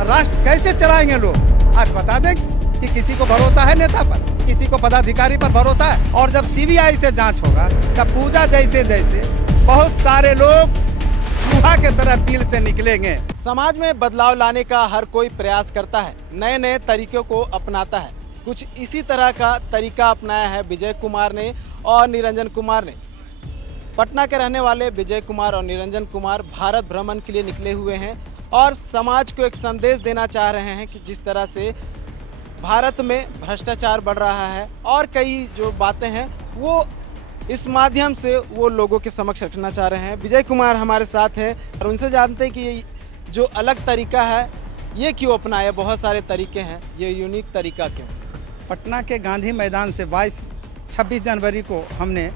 राष्ट्र कैसे चलाएंगे लोग? आज बता दें कि किसी को भरोसा है नेता पर, किसी को पदाधिकारी पर भरोसा है। और जब सीबीआई से जांच होगा तब पूजा जैसे जैसे बहुत सारे लोग चूहा के तरह बिल से निकलेंगे। समाज में बदलाव लाने का हर कोई प्रयास करता है, नए नए तरीकों को अपनाता है। कुछ इसी तरह का तरीका अपनाया है विजय कुमार ने और निरंजन कुमार ने। पटना के रहने वाले विजय कुमार और निरंजन कुमार भारत भ्रमण के लिए निकले हुए हैं और समाज को एक संदेश देना चाह रहे हैं कि जिस तरह से भारत में भ्रष्टाचार बढ़ रहा है और कई जो बातें हैं वो इस माध्यम से वो लोगों के समक्ष रखना चाह रहे हैं। विजय कुमार हमारे साथ हैं और उनसे जानते हैं कि ये जो अलग तरीका है ये क्यों अपनाया। बहुत सारे तरीके हैं, ये यूनिक तरीका क्यों? पटना के गांधी मैदान से 26 जनवरी को हमने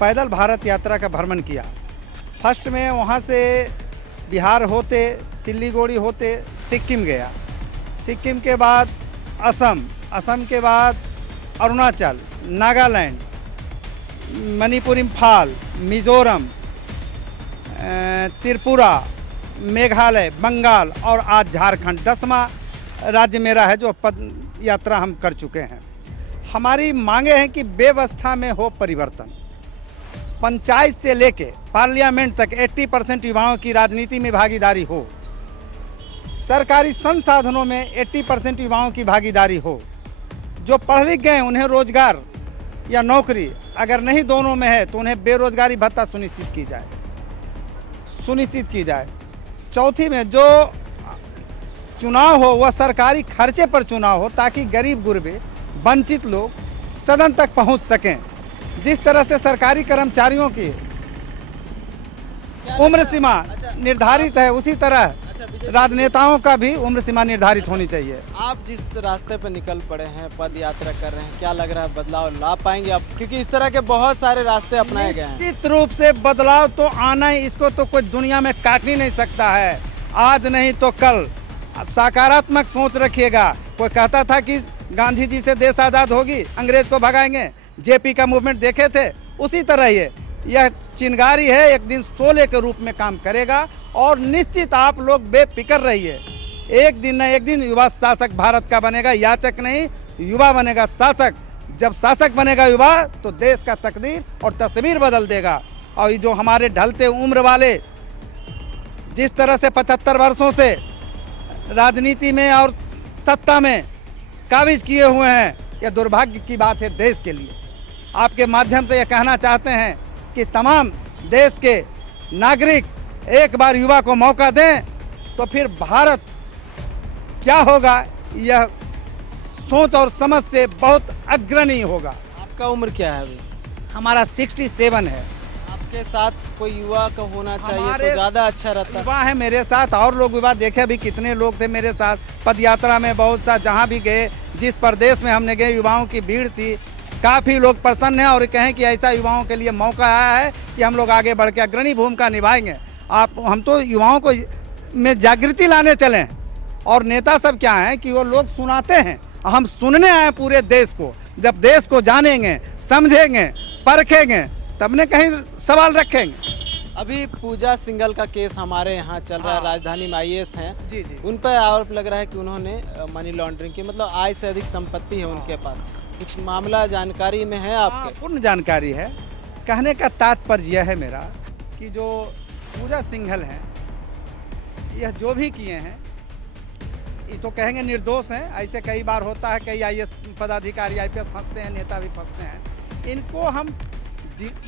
पैदल भारत यात्रा का भ्रमण किया। फर्स्ट में वहाँ से बिहार होते सिलीगुड़ी होते सिक्किम गया, सिक्किम के बाद असम, असम के बाद अरुणाचल, नागालैंड, मणिपुर, इम्फाल, मिजोरम, त्रिपुरा, मेघालय, बंगाल और आज झारखंड। 10वां राज्य मेरा है जो पद यात्रा हम कर चुके हैं। हमारी मांगे हैं कि व्यवस्था में हो परिवर्तन। पंचायत से लेके पार्लियामेंट तक 80% युवाओं की राजनीति में भागीदारी हो। सरकारी संसाधनों में 80% युवाओं की भागीदारी हो। जो पढ़ लिख गए उन्हें रोजगार या नौकरी, अगर नहीं दोनों में है तो उन्हें बेरोजगारी भत्ता सुनिश्चित की जाए। चौथी में जो चुनाव हो वह सरकारी खर्चे पर चुनाव हो ताकि गरीब गुरबे वंचित लोग सदन तक पहुंच सकें। जिस तरह से सरकारी कर्मचारियों की उम्र सीमा निर्धारित है उसी तरह राजनेताओं का भी उम्र सीमा निर्धारित होनी चाहिए। आप जिस रास्ते पर निकल पड़े हैं, पद यात्रा कर रहे हैं, क्या लग रहा है बदलाव ला पाएंगे आप? क्योंकि इस तरह के बहुत सारे रास्ते अपनाए गए हैं। निश्चित रूप से बदलाव तो आना ही, इसको तो कोई दुनिया में काट ही नहीं सकता है। आज नहीं तो कल सकारात्मक सोच रखिएगा। कोई कहता था कि गांधी जी से देश आज़ाद होगी, अंग्रेज को भगाएंगे, जेपी का मूवमेंट देखे थे, उसी तरह यह चिंगारी है, एक दिन शोले के रूप में काम करेगा। और निश्चित आप लोग बेफिक्र रहिए, एक दिन न एक दिन युवा शासक भारत का बनेगा। याचक नहीं, युवा बनेगा शासक। जब शासक बनेगा युवा तो देश का तकदीर और तस्वीर बदल देगा। और जो हमारे ढलते उम्र वाले जिस तरह से 75 वर्षों से राजनीति में और सत्ता में काबिज किए हुए हैं, यह दुर्भाग्य की बात है देश के लिए। आपके माध्यम से यह कहना चाहते हैं कि तमाम देश के नागरिक एक बार युवा को मौका दें तो फिर भारत क्या होगा, यह सोच और समझ से बहुत अग्रणी होगा। आपका उम्र क्या है अभी? हमारा 67 है। आपके साथ कोई युवा का होना चाहिए तो ज़्यादा अच्छा रहता। युवा है मेरे साथ, और लोग युवा देखे अभी कितने लोग थे मेरे साथ पद यात्रा में। बहुत सा जहाँ भी गए, जिस प्रदेश में हमने गए, युवाओं की भीड़ थी। काफ़ी लोग प्रसन्न हैं और कहें कि ऐसा युवाओं के लिए मौका आया है कि हम लोग आगे बढ़ के अग्रणी भूमिका निभाएंगे। हम तो युवाओं को में जागृति लाने चले। और नेता सब क्या हैं कि वो लोग सुनाते हैं, हम सुनने आए पूरे देश को। जब देश को जानेंगे, समझेंगे, परखेंगे, तब ने कहीं सवाल रखेंगे। अभी पूजा सिंघल का केस हमारे यहाँ चल रहा है, राजधानी में आईएएस हैं जी। उन पर आरोप लग रहा है कि उन्होंने मनी लॉन्ड्रिंग की, मतलब आय से अधिक संपत्ति है उनके पास। कुछ मामला जानकारी में है आपके? पूर्ण जानकारी है। कहने का तात्पर्य यह है मेरा कि जो पूजा सिंघल हैं, यह जो भी किए हैं ये तो कहेंगे निर्दोष हैं। ऐसे कई बार होता है, कई आईएएस पदाधिकारी आईपीएस फंसते हैं, नेता भी फंसते हैं। इनको हम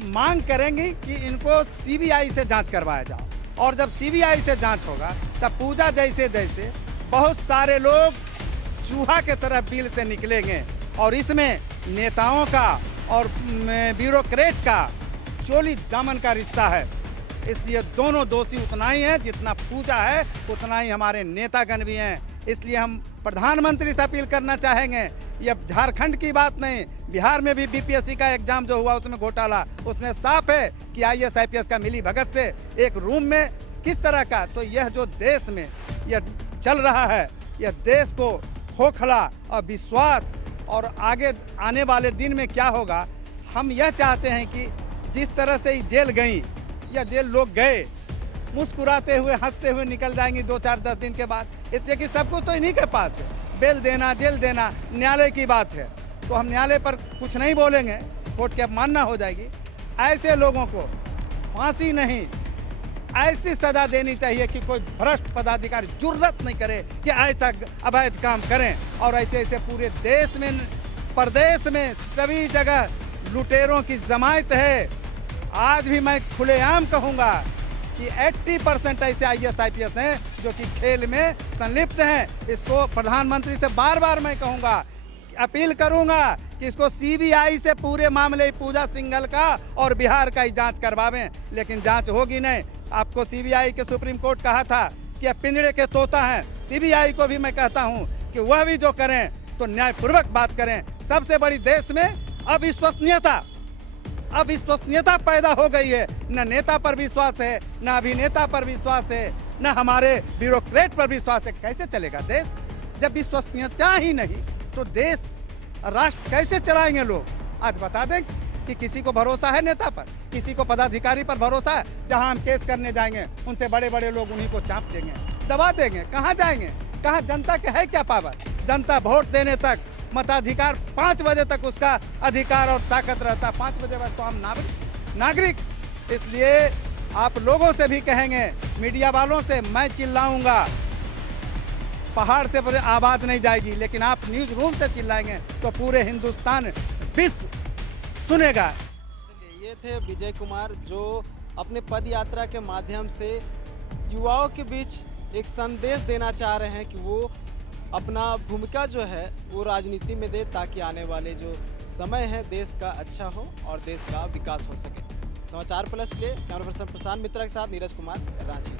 मांग करेंगे कि इनको सीबीआई से जांच करवाया जाओ। और जब सीबीआई से जांच होगा तब पूजा जैसे जैसे बहुत सारे लोग चूहा के तरह बिल से निकलेंगे। और इसमें नेताओं का और ब्यूरोक्रेट का चोली दामन का रिश्ता है। इसलिए दोनों दोषी उतना ही है जितना पूजा है, उतना ही हमारे नेतागण भी हैं। इसलिए हम प्रधानमंत्री से अपील करना चाहेंगे, यह झारखंड की बात नहीं, बिहार में भी बीपीएससी का एग्जाम जो हुआ उसमें घोटाला, उसमें साफ है कि आईएएस आईपीएस का मिली भगत से एक रूम में किस तरह का। तो यह जो देश में यह चल रहा है, यह देश को खोखला और विश्वास और आगे आने वाले दिन में क्या होगा, हम यह चाहते हैं कि जिस तरह से जेल गई या जेल लोग गए, मुस्कुराते हुए हंसते हुए निकल जाएंगी 2-4-10 दिन के बाद। इसलिए कि सब कुछ तो इन्हीं के पास है। बेल देना, जेल देना न्यायालय की बात है, तो हम न्यायालय पर कुछ नहीं बोलेंगे, कोर्ट की अवमानना हो जाएगी। ऐसे लोगों को फांसी नहीं, ऐसी सजा देनी चाहिए कि कोई भ्रष्ट पदाधिकारी जुर्रत नहीं करे कि ऐसा अवैध काम करें। और ऐसे ऐसे पूरे देश में, प्रदेश में सभी जगह लुटेरों की जमायत है। आज भी मैं खुलेआम कहूँगा कि 80% ऐसे IAS IPS हैं जो कि खेल में संलिप्त हैं। इसको प्रधानमंत्री से बार बार मैं कहूँगा, अपील करूँगा कि इसको CBI से पूरे मामले पूजा सिंघल का और बिहार का ही जांच करवावें, लेकिन जांच होगी नहीं। आपको CBI के सुप्रीम कोर्ट कहा था कि अब पिंजड़े के तोता हैं। CBI को भी मैं कहता हूं कि वह भी जो करें तो न्यायपूर्वक बात करें। सबसे बड़ी देश में अविश्वसनीयता पैदा हो गई है। न नेता पर विश्वास है, न अभिनेता पर विश्वास है, न हमारे ब्यूरोक्रेट पर विश्वास है। कैसे चलेगा देश जब विश्वसनीयता ही नहीं? तो देश राष्ट्र कैसे चलाएंगे लोग? आज बता दें कि किसी को भरोसा है नेता पर, किसी को पदाधिकारी पर भरोसा है? जहां हम केस करने जाएंगे उनसे बड़े बड़े लोग उन्हीं को चाप देंगे, दबा देंगे। कहां जाएंगे? कहां जनता के है क्या पावर? जनता वोट देने तक, मताधिकार 5 बजे तक उसका अधिकार और ताकत रहता। 5 बजे बाद तो हम नागरिक। इसलिए आप लोगों से भी कहेंगे, मीडिया वालों से मैं चिल्लाऊंगा, पहाड़ से पूरे आवाज नहीं जाएगी, लेकिन आप न्यूज रूम से चिल्लाएंगे तो पूरे हिंदुस्तान विश्व सुनेगा। ये थे विजय कुमार, जो अपने पद यात्रा के माध्यम से युवाओं के बीच एक संदेश देना चाह रहे हैं कि वो अपना भूमिका जो है वो राजनीति में दे, ताकि आने वाले जो समय है देश का अच्छा हो और देश का विकास हो सके। समाचार प्लस के लिए कैमरा पर्सन प्रशांत मित्रा के साथ नीरज कुमार, रांची।